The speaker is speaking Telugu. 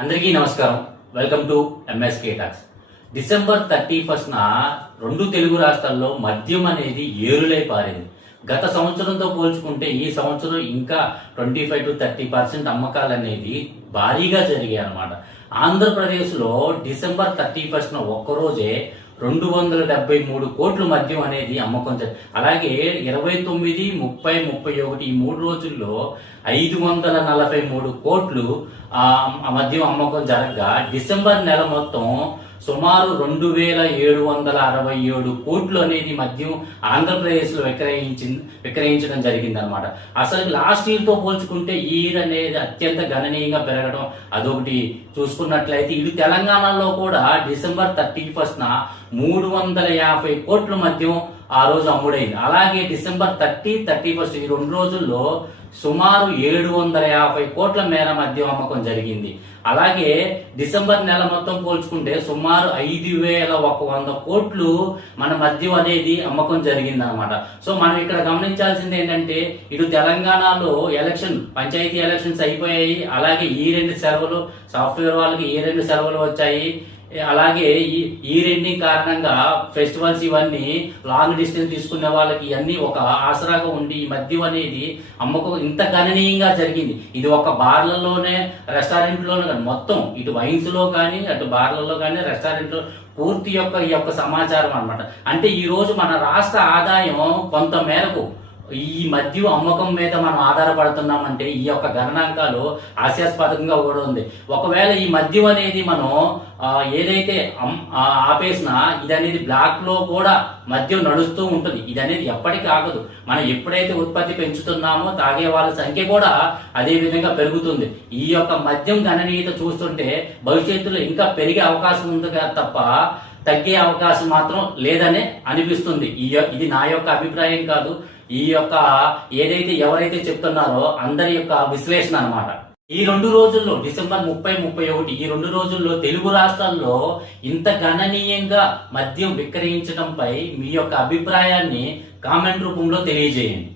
అందరికీ నమస్కారం. Welcome to MSK talks. December 31న రెండు తెలుగు రాష్ట్రాల్లో మద్యం అనేది ఏరులై పారింది. గత సంవత్సరంతో పోల్చుకుంటే ఈ సంవత్సరం ఇంకా 25 to 30% అమ్మకాలు అనేది భారీగా జరిగాయి అన్నమాట. ఆంధ్రప్రదేశ్లో డిసెంబర్ 31న ఒక్కరోజే 273 కోట్ల మద్యం అనేది అమ్మకం అలాగే 29, 30, 31 ఈ 3 రోజుల్లో 543 కోట్లు మద్యం అమ్మకం జరగగా డిసెంబర్ నెల మొత్తం సుమారు 2767 కోట్లు అనేది మద్యం ఆంధ్రప్రదేశ్ లో విక్రయించడం జరిగింది అనమాట. అసలు లాస్ట్ ఇయర్ తో పోల్చుకుంటే ఈ ఇయర్ అనేది అత్యంత గణనీయంగా పెరగడం అదొకటి చూసుకున్నట్లయితే ఇది తెలంగాణలో కూడా డిసెంబర్ 31న 350 కోట్ల మద్యం ఆ రోజు అమ్ముడైంది. అలాగే డిసెంబర్ 30, 31 ఈ 2 రోజుల్లో సుమారు 750 కోట్ల మేర మద్యం అమ్మకం జరిగింది. అలాగే డిసెంబర్ నెల మొత్తం పోల్చుకుంటే సుమారు 5100 కోట్లు మన మద్యం అనేది అమ్మకం జరిగింది అనమాట. సో మనం ఇక్కడ గమనించాల్సింది ఏంటంటే ఇటు తెలంగాణలో పంచాయతీ ఎలక్షన్స్ అయిపోయాయి. అలాగే ఈ 2 సెలవులు సాఫ్ట్వేర్ వాళ్ళకి ఈ 2 సెలవులు వచ్చాయి. అలాగే ఈ రెండింగ్ కారణంగా ఫెస్టివల్స్ ఇవన్నీ లాంగ్ డిస్టెన్స్ తీసుకునే వాళ్ళకి ఇవన్నీ ఒక ఆసరాగా ఉండి ఈ మద్యం అనేది అమ్మకం ఇంత గణనీయంగా జరిగింది. ఇది ఒక బార్లలోనే రెస్టారెంట్లోనే కానీ మొత్తం ఇటు వైన్స్ లో కానీ అటు బార్లలో కానీ రెస్టారెంట్ పూర్తి ఈ యొక్క సమాచారం అన్నమాట. అంటే ఈ రోజు మన రాష్ట్ర ఆదాయం కొంత మేరకు ఈ మద్యం అమ్మకం మీద మనం ఆధారపడుతున్నామంటే ఈ యొక్క గణనాంకాలు హాస్యాస్పదంగా కూడా ఉంది. ఒకవేళ ఈ మద్యం అనేది మనం ఏదైతే ఆపేసినా ఇది అనేది బ్లాక్ లో కూడా మద్యం నడుస్తూ ఉంటుంది. ఇది అనేది ఎప్పటికీ ఆగదు. మనం ఎప్పుడైతే ఉత్పత్తి పెంచుతున్నామో తాగే వాళ్ళ సంఖ్య కూడా అదే విధంగా పెరుగుతుంది. ఈ యొక్క మద్యం గణనీయత చూస్తుంటే భవిష్యత్తులో ఇంకా పెరిగే అవకాశం ఉంది తప్ప తగ్గే అవకాశం మాత్రం లేదనే అనిపిస్తుంది. ఇది నా యొక్క అభిప్రాయం కాదు. ఈ యొక్క ఏదైతే ఎవరైతే చెప్తున్నారో అందరి యొక్క విశ్లేషణ అన్నమాట. ఈ 2 రోజుల్లో డిసెంబర్ 30, 31 ఈ 2 రోజుల్లో తెలుగు రాష్ట్రాల్లో ఇంత గణనీయంగా మద్యం విక్రయించడంపై మీ యొక్క అభిప్రాయాన్ని కామెంట్ రూపంలో తెలియజేయండి.